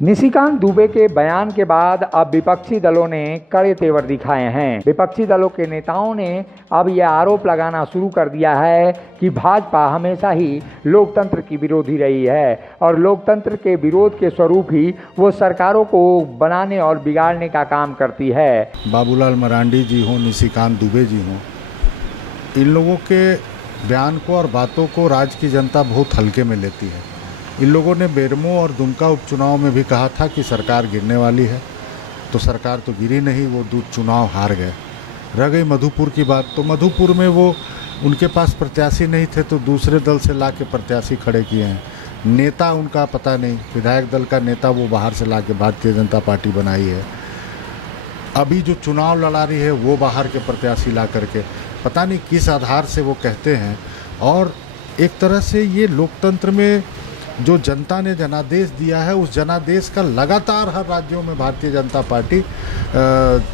निशिकांत दुबे के बयान के बाद अब विपक्षी दलों ने कड़े तेवर दिखाए हैं। विपक्षी दलों के नेताओं ने अब यह आरोप लगाना शुरू कर दिया है कि भाजपा हमेशा ही लोकतंत्र की विरोधी रही है और लोकतंत्र के विरोध के स्वरूप ही वो सरकारों को बनाने और बिगाड़ने का काम करती है। बाबूलाल मरांडी जी हों, निशिकांत दुबे जी हों, इन लोगों के बयान को और बातों को राज्य की जनता बहुत हल्के में लेती है। इन लोगों ने बेरमो और दुमका उपचुनाव में भी कहा था कि सरकार गिरने वाली है, तो सरकार तो गिरी नहीं, वो चुनाव हार गए। रह गई मधुपुर की बात, तो मधुपुर में वो उनके पास प्रत्याशी नहीं थे तो दूसरे दल से ला के प्रत्याशी खड़े किए हैं। नेता उनका पता नहीं, विधायक दल का नेता वो बाहर से ला के भारतीय जनता पार्टी बनाई है। अभी जो चुनाव लड़ा रही है वो बाहर के प्रत्याशी ला करके पता नहीं किस आधार से वो कहते हैं। और एक तरह से ये लोकतंत्र में जो जनता ने जनादेश दिया है, उस जनादेश का लगातार हर राज्यों में भारतीय जनता पार्टी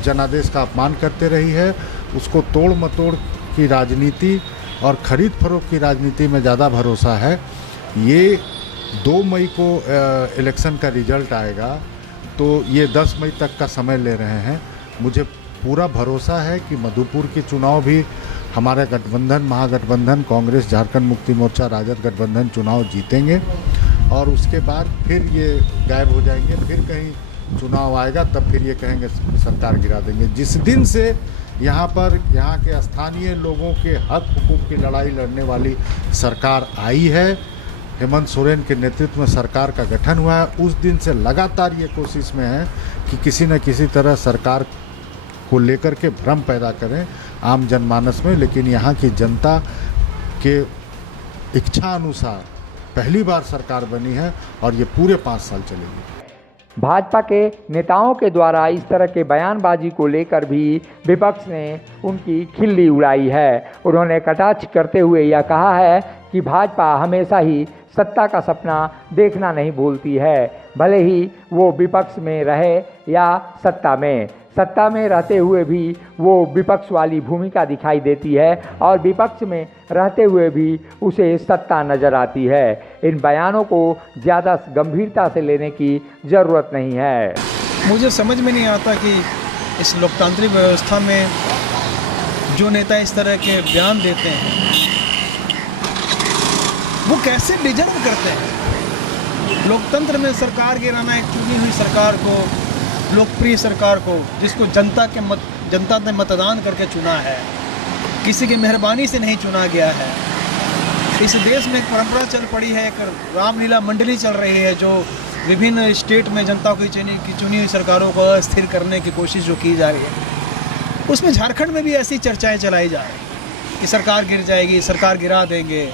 जनादेश का अपमान करते रही है। उसको तोड़ मतोड़ की राजनीति और खरीद फरोख्त की राजनीति में ज़्यादा भरोसा है। ये 2 मई को इलेक्शन का रिजल्ट आएगा, तो ये 10 मई तक का समय ले रहे हैं। मुझे पूरा भरोसा है कि मधुपुर के चुनाव भी हमारा गठबंधन, महागठबंधन, कांग्रेस, झारखंड मुक्ति मोर्चा, राजद गठबंधन चुनाव जीतेंगे और उसके बाद फिर ये गायब हो जाएंगे। फिर कहीं चुनाव आएगा तब फिर ये कहेंगे सरकार गिरा देंगे। जिस दिन से यहाँ के स्थानीय लोगों के हक हुकूक की लड़ाई लड़ने वाली सरकार आई है, हेमंत सोरेन के नेतृत्व में सरकार का गठन हुआ है, उस दिन से लगातार ये कोशिश में है कि किसी न किसी तरह सरकार को लेकर के भ्रम पैदा करें आम जनमानस में। लेकिन यहाँ की जनता के इच्छा अनुसार पहली बार सरकार बनी है और ये पूरे 5 साल चलेगी। भाजपा के नेताओं के द्वारा इस तरह के बयानबाजी को लेकर भी विपक्ष ने उनकी खिल्ली उड़ाई है। उन्होंने कटाक्ष करते हुए यह कहा है कि भाजपा हमेशा ही सत्ता का सपना देखना नहीं भूलती है, भले ही वो विपक्ष में रहे या सत्ता में रहते हुए भी वो विपक्ष वाली भूमिका दिखाई देती है और विपक्ष में रहते हुए भी उसे सत्ता नजर आती है। इन बयानों को ज़्यादा गंभीरता से लेने की ज़रूरत नहीं है। मुझे समझ में नहीं आता कि इस लोकतांत्रिक व्यवस्था में जो नेता इस तरह के बयान देते हैं वो कैसे डिजर्व करते हैं। लोकतंत्र में सरकार गिराना, एक चुनी हुई सरकार को, लोकप्रिय सरकार को, जिसको जनता ने मतदान करके चुना है, किसी की मेहरबानी से नहीं चुना गया है। इस देश में एक परंपरा चल पड़ी है, एक रामलीला मंडली चल रही है जो विभिन्न स्टेट में जनता की चुनी हुई सरकारों को अस्थिर करने की कोशिश जो की जा रही है, उसमें झारखंड में भी ऐसी चर्चाएं चलाई जा रही हैं कि सरकार गिर जाएगी, सरकार गिरा देंगे।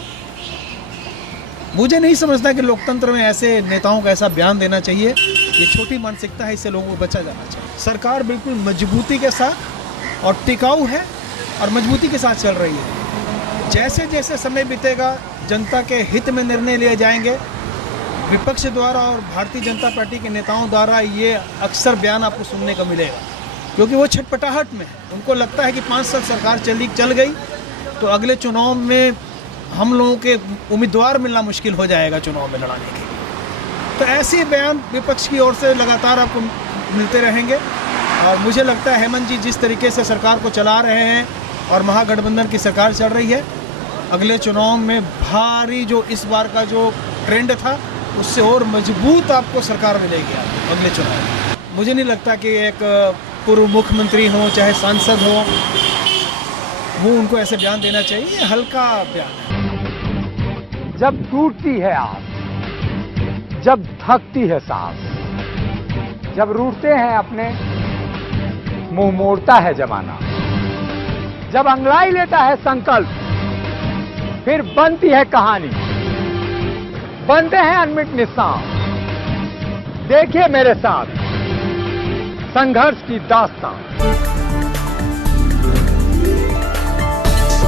मुझे नहीं समझता कि लोकतंत्र में ऐसे नेताओं को ऐसा बयान देना चाहिए। ये छोटी मानसिकता है, इससे लोगों को बचा जाना चाहिए। सरकार बिल्कुल मजबूती के साथ और टिकाऊ है और मजबूती के साथ चल रही है। जैसे जैसे समय बीतेगा जनता के हित में निर्णय लिए जाएंगे। विपक्ष द्वारा और भारतीय जनता पार्टी के नेताओं द्वारा ये अक्सर बयान आपको सुनने को मिलेगा, क्योंकि वो छटपटाहट में है। उनको लगता है कि 5 साल सरकार चल गई तो अगले चुनाव में हम लोगों के उम्मीदवार मिलना मुश्किल हो जाएगा चुनाव में लड़ाने के लिए। तो ऐसे बयान विपक्ष की ओर से लगातार आपको मिलते रहेंगे और मुझे लगता है हेमंत जी जिस तरीके से सरकार को चला रहे हैं और महागठबंधन की सरकार चल रही है, अगले चुनाव में भारी जो इस बार का जो ट्रेंड था उससे और मजबूत आपको सरकार मिलेगी अगले चुनाव में। मुझे नहीं लगता कि एक पूर्व मुख्यमंत्री हो चाहे सांसद हो वो उनको ऐसे बयान देना चाहिए। हल्का बयान है। जब टूटती है आस, जब थकती है सांस, जब रूठते हैं अपने, मुंह मोड़ता है जमाना, जब अंगड़ाई लेता है संकल्प, फिर बनती है कहानी, बनते हैं अनमिट निशान। देखिए मेरे साथ संघर्ष की दास्तान।